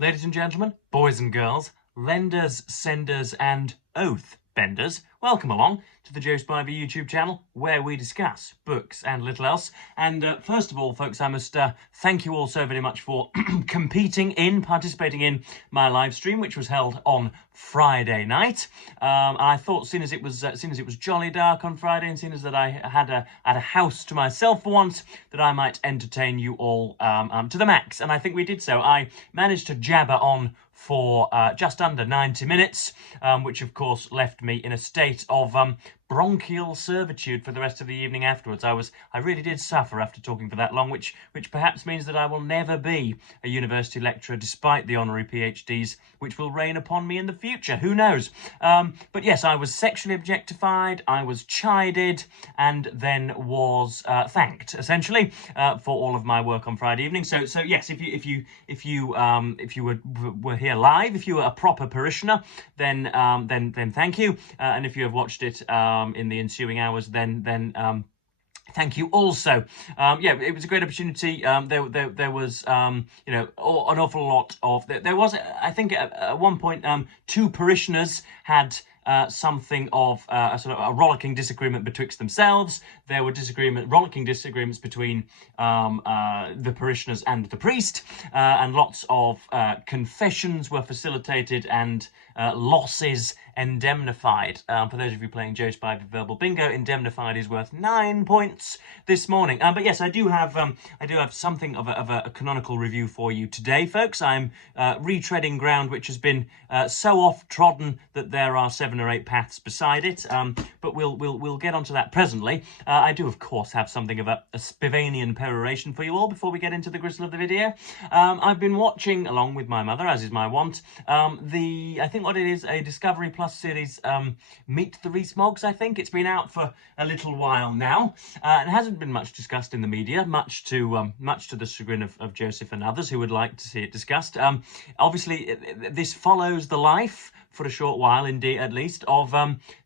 Ladies and gentlemen, boys and girls, lenders, senders, and oath benders, welcome along to the Joe Spivey YouTube channel, where we discuss books and little else. And first of all, folks, I must thank you all so very much for participating in my live stream, which was held on Friday night. I thought, seeing as it was jolly dark on Friday, and seeing as that I had a house to myself for once, that I might entertain you all to the max. And I think we did so. I managed to jabber on for just under 90 minutes, which of course left me in a state of bronchial servitude for the rest of the evening afterwards. I really did suffer after talking for that long, which perhaps means that I will never be a university lecturer despite the honorary PhDs which will rain upon me in the future. Who knows? But yes, I was sexually objectified, I was chided, and then was thanked essentially for all of my work on Friday evening. So yes, if you were here live, if you were a proper parishioner, then thank you, and if you have watched it in the ensuing hours, then thank you also. Yeah, it was a great opportunity. There was, an awful lot of... There was, I think, at one point, two parishioners had something of a sort of a rollicking disagreement betwixt themselves. There were rollicking disagreements between the parishioners and the priest, and lots of confessions were facilitated and losses indemnified. For those of you playing Joe Spivey Verbal Bingo, indemnified is worth 9 points this morning. But yes, I do have something of a canonical review for you today, folks. I'm retreading ground which has been so off trodden that there are 7 or 8 paths beside it. But we'll get onto that presently. I do, of course, have something of a Spivanian peroration for you all before we get into the gristle of the video. I've been watching, along with my mother, as is my wont, I think what it is, a Discovery Plus series, Meet the Rees-Moggs. I think it's been out for a little while now. It hasn't been much discussed in the media, much to the chagrin of Joseph and others who would like to see it discussed. Obviously, this follows the life, for a short while indeed at least, of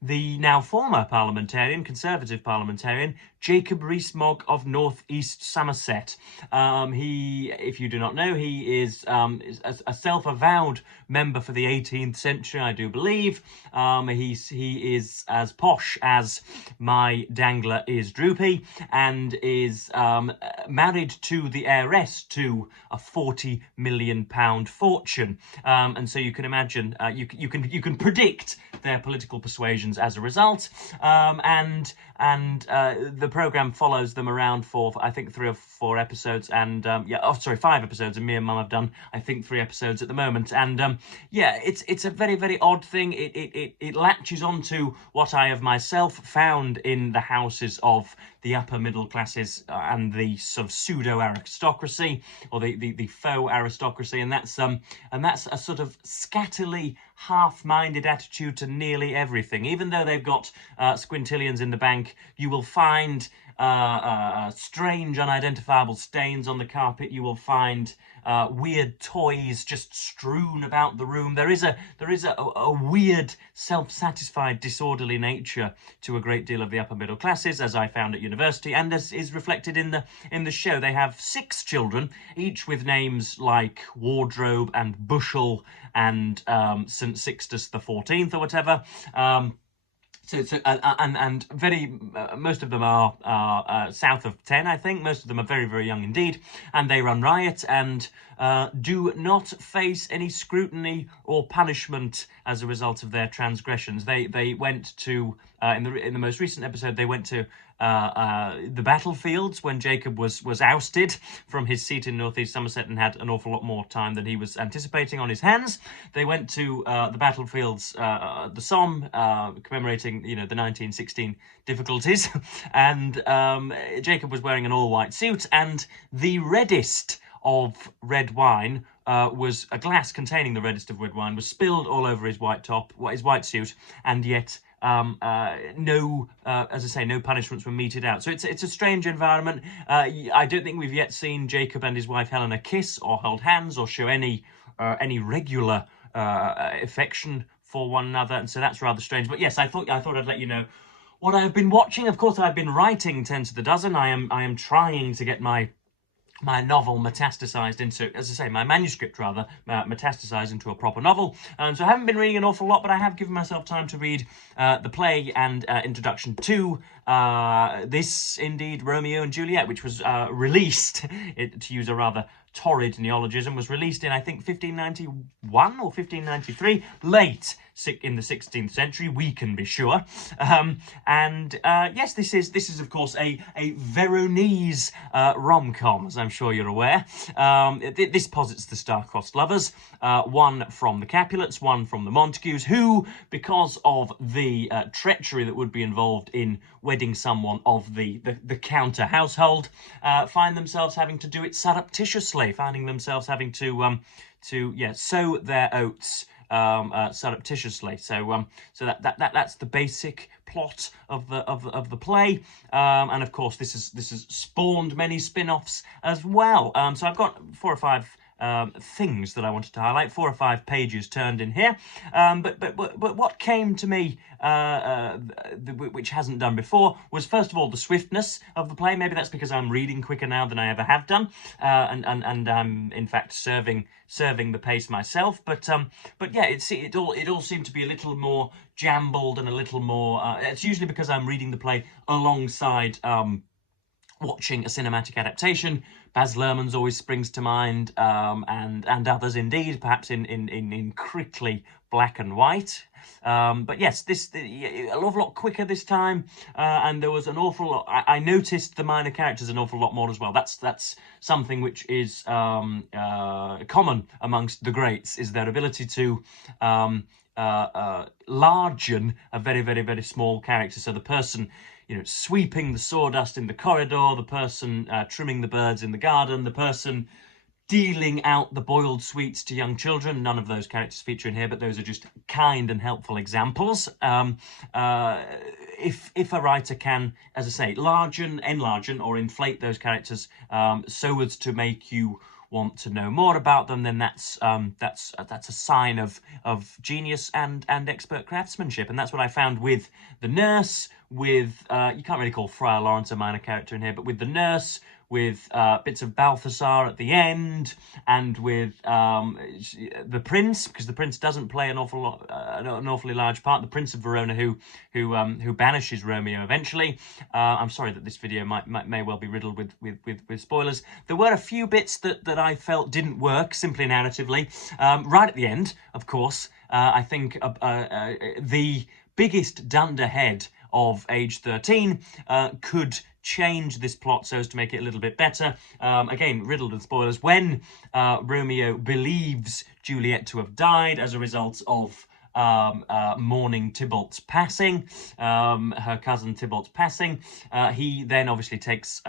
the now former Conservative parliamentarian, Jacob Rees-Mogg of North East Somerset. He, if you do not know, he is a self-avowed member for the 18th century, I do believe. He is as posh as my dangler is droopy, and is married to the heiress to a £40 million fortune. And so you can imagine, you can predict their political persuasions as a result. And the programme follows them around for I think 3 or 4 episodes, and 5 episodes, and me and Mum have done I think 3 episodes at the moment. And yeah, it's a very, very odd thing. It latches onto what I have myself found in the houses of the upper middle classes and the sort of pseudo aristocracy, or the faux aristocracy, and that's a sort of scatterly, half-minded attitude to nearly everything. Even though they've got squintillions in the bank, you will find strange, unidentifiable stains on the carpet. You will find weird toys just strewn about the room. There is a weird, self-satisfied, disorderly nature to a great deal of the upper middle classes, as I found at university, and as is reflected in the show. They have 6 children, each with names like Wardrobe and Bushel and St. Sixtus the 14th or whatever. And very most of them are south of 10, I think. Most of them are very, very young indeed, and they run riot and do not face any scrutiny or punishment as a result of their transgressions. They went to in the most recent episode, they went to the battlefields when Jacob was ousted from his seat in North East Somerset and had an awful lot more time than he was anticipating on his hands. They went to the battlefields, the Somme, commemorating the 1916 difficulties, and Jacob was wearing an all-white suit, and the reddest of red wine was a glass containing the reddest of red wine was spilled all over his white suit, and yet no punishments were meted out. So it's a strange environment. I don't think we've yet seen Jacob and his wife Helena kiss or hold hands or show any regular affection for one another, and so that's rather strange. But yes, I thought I'd let you know what I've been watching. Of course, I've been writing 10 to the dozen. I am trying to get my my novel metastasized into, as I say, my manuscript rather, metastasized into a proper novel. So I haven't been reading an awful lot, but I have given myself time to read the play and introduction to this, indeed, Romeo and Juliet, which was released, to use a rather torrid neologism, was released in, I think, 1591 or 1593, late in the 16th century, we can be sure. Yes, this is of course a Veronese rom-com, as I'm sure you're aware. This posits the star-crossed lovers, one from the Capulets, one from the Montagues, who, because of the treachery that would be involved in wedding someone of the counter household, find themselves having to do it surreptitiously, finding themselves having to sow their oats surreptitiously. So that's the basic plot of the play, and of course this has spawned many spin-offs as well. So I've got 4 or 5 things that I wanted to highlight, 4 or 5 pages turned in here, but what came to me, which hasn't done before, was first of all the swiftness of the play. Maybe that's because I'm reading quicker now than I ever have done, and I'm in fact serving the pace myself. But yeah, it all seemed to be a little more jambled and a little more. It's usually because I'm reading the play alongside watching a cinematic adaptation. Baz Luhrmann's always springs to mind, and others indeed, perhaps in crickly black and white. But yes, a awful lot quicker this time, and there was an awful lot. I noticed the minor characters an awful lot more as well. That's something which is common amongst the greats, is their ability to largen a very, very, very small character. So the person, sweeping the sawdust in the corridor, the person trimming the birds in the garden, the person dealing out the boiled sweets to young children. None of those characters feature in here, but those are just kind and helpful examples. If a writer can, as I say, enlarge or inflate those characters so as to make you want to know more about them, then that's a sign of genius and expert craftsmanship. And that's what I found with the nurse, with you can't really call Friar Lawrence a minor character in here, but with the nurse, with bits of Balthasar at the end, and with the prince, because the prince doesn't play an awfully large part. The Prince of Verona, who banishes Romeo eventually. I'm sorry that this video may well be riddled with spoilers. There were a few bits that I felt didn't work simply narratively. Right at the end, of course, I think the biggest dunderhead of age 13 could change this plot so as to make it a little bit better. Again, riddled with spoilers. When Romeo believes Juliet to have died as a result of mourning Tybalt's passing, her cousin Tybalt's passing, he then obviously takes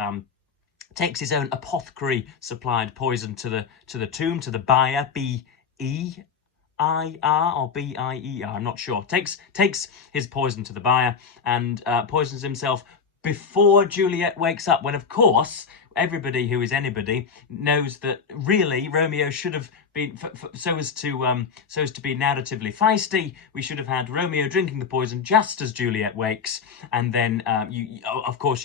his own apothecary supplied poison to the tomb, to the bier, B-E-I-R or B-I-E-R, I'm not sure. Takes his poison to the bier and poisons himself before Juliet wakes up, when of course everybody who is anybody knows that really Romeo should have been, so as to be narratively feisty, we should have had Romeo drinking the poison just as Juliet wakes, and then you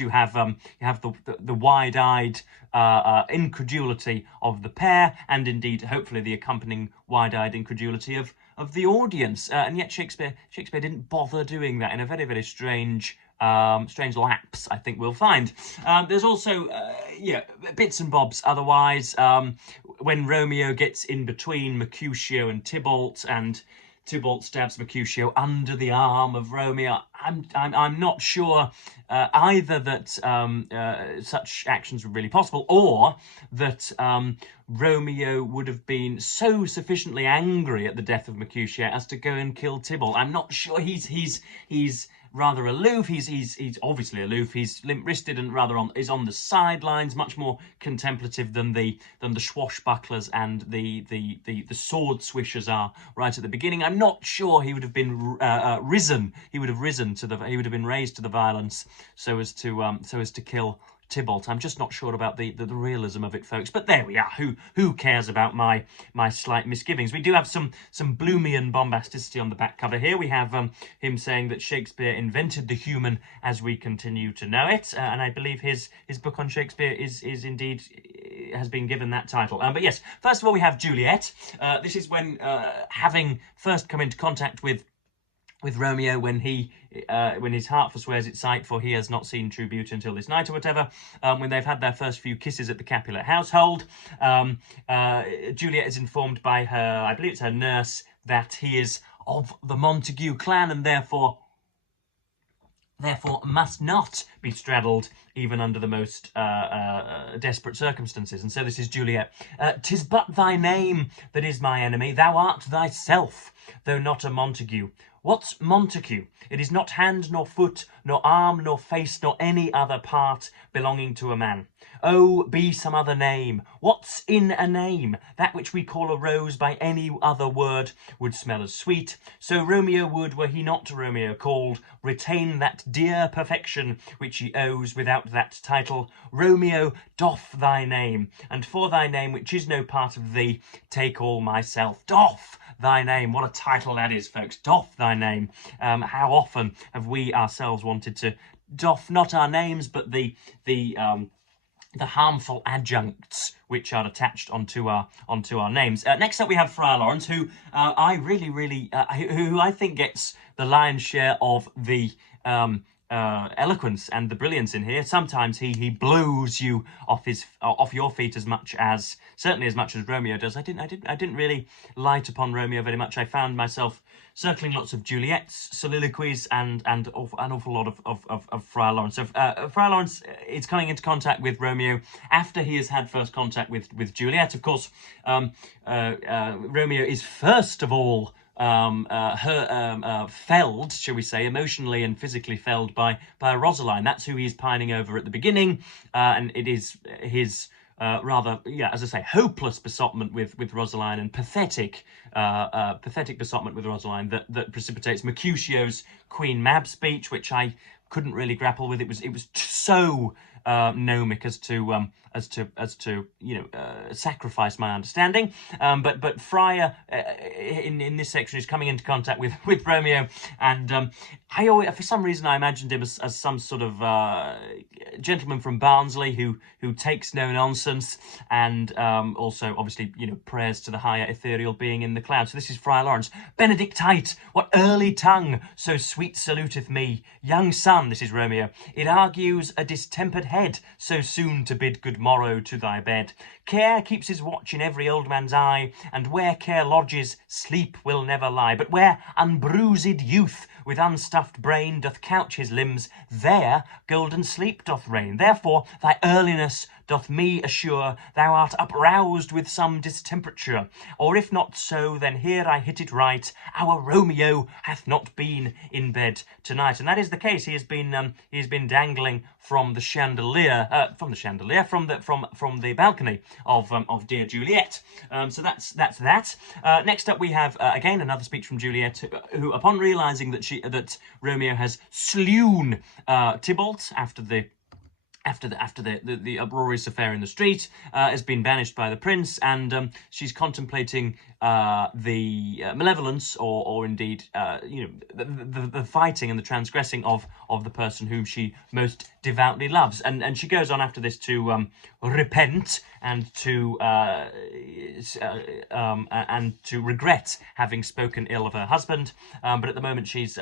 have the wide-eyed incredulity of the pair, and indeed hopefully the accompanying wide-eyed incredulity of the audience, and yet Shakespeare didn't bother doing that in a very, very strange lapse, I think we'll find. There's also bits and bobs otherwise. When Romeo gets in between Mercutio and Tybalt, and Tybalt stabs Mercutio under the arm of Romeo, I'm not sure either that such actions were really possible, or that Romeo would have been so sufficiently angry at the death of Mercutio as to go and kill Tybalt. I'm not sure. He's rather aloof. He's obviously aloof. He's limp-wristed and is on the sidelines, much more contemplative than the swashbucklers and the sword swishers are right at the beginning. I'm not sure he would have been risen. He would have been raised to the violence so as to kill Tybalt. I'm just not sure about the realism of it, folks. But there we are. Who cares about my slight misgivings? We do have some Bloomian bombasticity on the back cover here. We have him saying that Shakespeare invented the human as we continue to know it, and I believe his book on Shakespeare is indeed has been given that title. But yes, first of all we have Juliet. This is when having first come into contact with Romeo, when his heart forswears its sight, for he has not seen true beauty until this night, or whatever, when they've had their first few kisses at the Capulet household, Juliet is informed by her, I believe it's her nurse, that he is of the Montague clan and therefore must not be straddled even under the most desperate circumstances. And so this is Juliet. "'Tis but thy name that is my enemy. Thou art thyself, though not a Montague." What's Montague? It is not hand, nor foot, nor arm, nor face, nor any other part belonging to a man. Oh, be some other name. What's in a name? That which we call a rose by any other word would smell as sweet. So Romeo would, were he not Romeo called, retain that dear perfection which he owes without that title. Romeo, doff thy name, and for thy name, which is no part of thee, take all myself. Doff thy name. What a title that is, folks. Doff thy name. How often have we ourselves wanted to doff not our names, but the harmful adjuncts which are attached onto our names. Next up we have Friar Lawrence, who who I think gets the lion's share of the eloquence and the brilliance in here. Sometimes he blows you off your feet as much as Romeo does. I didn't really light upon Romeo very much. I found myself circling lots of Juliet's soliloquies and an awful lot of Friar Lawrence. So Friar Lawrence is coming into contact with Romeo after he has had first contact with Juliet. Of course, Romeo is first of all felled, shall we say, emotionally and physically felled by Rosaline. That's who he's pining over at the beginning, and it is his rather, as I say, hopeless besotment with Rosaline and pathetic besotment with Rosaline that precipitates Mercutio's Queen Mab speech, which I couldn't really grapple with. It was so gnomic as to sacrifice my understanding. But Friar in this section is coming into contact with Romeo, and I always, for some reason, I imagined him as some sort of gentleman from Barnsley who takes no nonsense, and also obviously prayers to the higher ethereal being in the clouds. So this is Friar Lawrence. "Benedictite, what early tongue so sweet saluteth me? Young son," this is Romeo, "it argues a distempered head so soon to bid good morrow to thy bed. Care keeps his watch in every old man's eye, and where care lodges, sleep will never lie. But where unbruised youth with unstuffed brain doth couch his limbs, there golden sleep doth reign. Therefore thy earliness doth me assure thou art uproused with some distemperature. Or if not so, then here I hit it right. Our Romeo hath not been in bed tonight." And that is the case. He has been dangling from the balcony of dear Juliet. So that's that. Next up we have again another speech from Juliet, who upon realizing that Romeo has slewn Tybalt after the uproarious affair in the street, has been banished by the prince, and she's contemplating the malevolence, or indeed, the fighting and the transgressing of the person whom she most devoutly loves, and she goes on after this to repent and to regret having spoken ill of her husband, but at the moment she's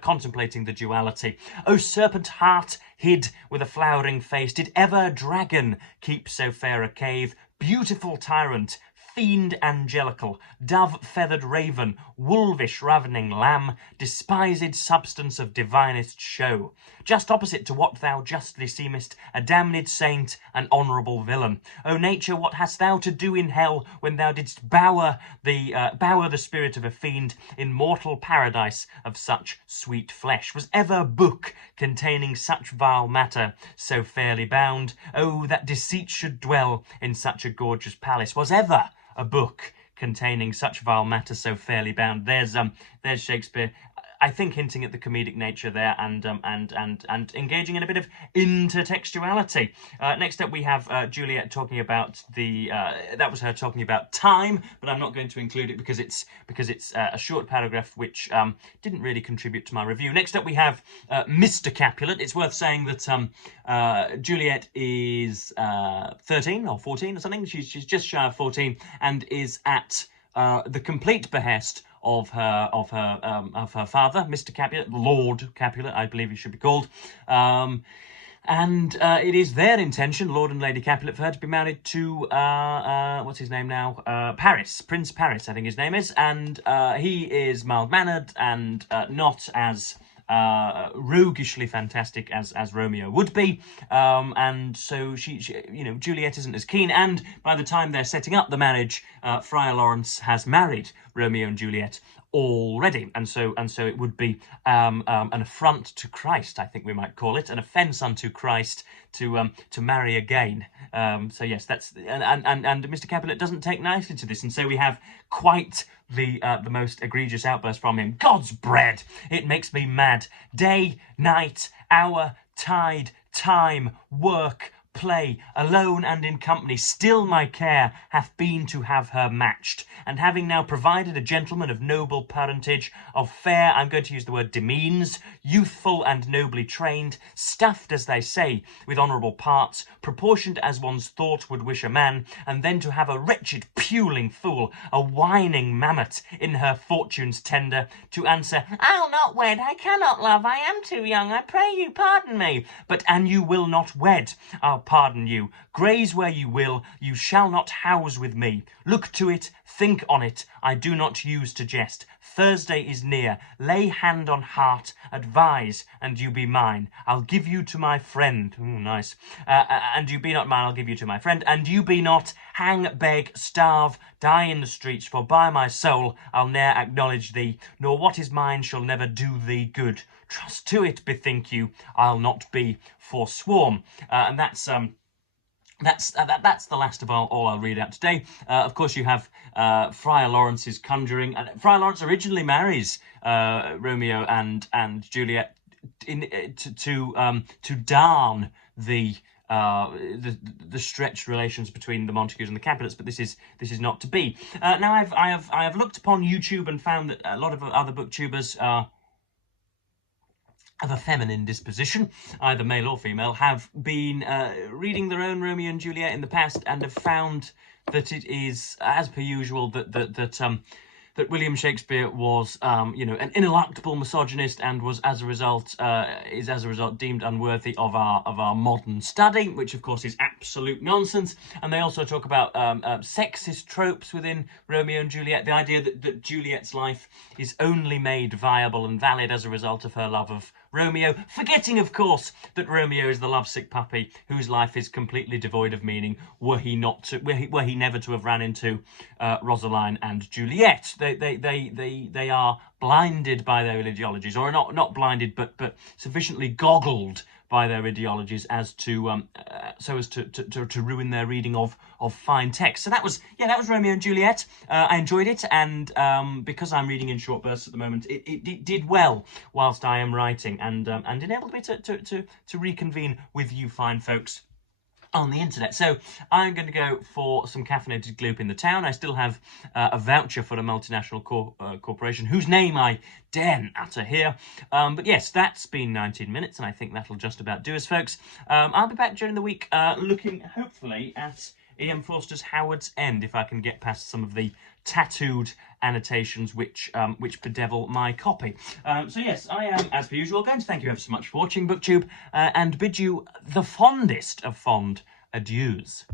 contemplating the duality. "O serpent heart, hid with a flowering face, did ever dragon keep so fair a cave? Beautiful tyrant, fiend angelical, dove-feathered raven, wolvish ravening lamb, despised substance of divinest show, just opposite to what thou justly seemest, a damned saint, an honourable villain. O nature, what hast thou to do in hell, when thou didst bower the spirit of a fiend in mortal paradise of such sweet flesh? Was ever book containing such vile matter so fairly bound? Oh, that deceit should dwell in such a gorgeous palace. Was ever a book containing such vile matter so fairly bound?" There's Shakespeare. I think hinting at the comedic nature there, and engaging in a bit of intertextuality. Next up, we have Juliet talking about that was her talking about time, but I'm not going to include it because it's a short paragraph which didn't really contribute to my review. Next up, we have Mr. Capulet. It's worth saying that Juliet is 13 or 14 or something. She's just shy of 14 and is at the complete behest of her father, Mr. Capulet, Lord Capulet, I believe he should be called. And it is their intention, Lord and Lady Capulet, for her to be married to, what's his name now? Paris. Prince Paris, I think his name is. And he is mild-mannered and not as roguishly fantastic as Romeo would be. And so she, you know, Juliet isn't as keen. And by the time they're setting up the marriage, Friar Lawrence has married Romeo and Juliet already, and so it would be an affront to Christ, I think we might call it, an offence unto Christ to marry again. So yes, that's and Mr. Capulet doesn't take nicely to this, and so we have quite the most egregious outburst from him. God's bread, it makes me mad. Day, night, hour, tide, time, work, play, alone and in company, still my care hath been to have her matched. And having now provided a gentleman of noble parentage, of fair, I'm going to use the word demeans, youthful and nobly trained, stuffed, as they say, with honourable parts, proportioned as one's thought would wish a man, and then to have a wretched puling fool, a whining mammoth, in her fortune's tender, to answer, I'll not wed, I cannot love, I am too young, I pray you pardon me. But an you will not wed, I'll pardon you. Graze where you will, you shall not house with me. Look to it, think on it, I do not use to jest. Thursday is near, lay hand on heart, advise, and you be mine. I'll give you to my friend. Ooh, nice. And you be not mine, I'll give you to my friend. And you be not, hang, beg, starve, die in the streets, for by my soul I'll ne'er acknowledge thee, nor what is mine shall never do thee good. Trust to it, bethink you, I'll not be forsworn. And that's the last of all I'll read out today. Of course, you have Friar Lawrence's conjuring. And Friar Lawrence originally marries Romeo and Juliet to darn the stretched relations between the Montagues and the Capulets, but this is not to be. Now I have looked upon YouTube and found that a lot of other booktubers are of a feminine disposition, either male or female, have been reading their own Romeo and Juliet in the past and have found that it is, as per usual, that William Shakespeare was, you know, an ineluctable misogynist and was, as a result, deemed unworthy of our modern study, which of course is absolute nonsense. And they also talk about sexist tropes within Romeo and Juliet, the idea that Juliet's life is only made viable and valid as a result of her love of Romeo, forgetting, of course, that Romeo is the lovesick puppy whose life is completely devoid of meaning were he never to have ran into Rosaline and Juliet. They are blinded by their ideologies, or not blinded, but sufficiently goggled by their ideologies as to so as to ruin their reading of fine text. So that was Romeo and Juliet. I enjoyed it, and because I'm reading in short bursts at the moment, it did well whilst I am writing, and enabled me to reconvene with you fine folks on the internet. So I'm going to go for some caffeinated gloop in the town. I still have a voucher for a multinational corporation whose name I daren't utter here. But yes, that's been 19 minutes, and I think that'll just about do us, folks. I'll be back during the week looking, hopefully, at E.M. Forster's Howard's End, if I can get past some of the tattooed annotations which bedevil my copy. So yes, I am, as per usual, going to thank you ever so much for watching BookTube, and bid you the fondest of fond adieus.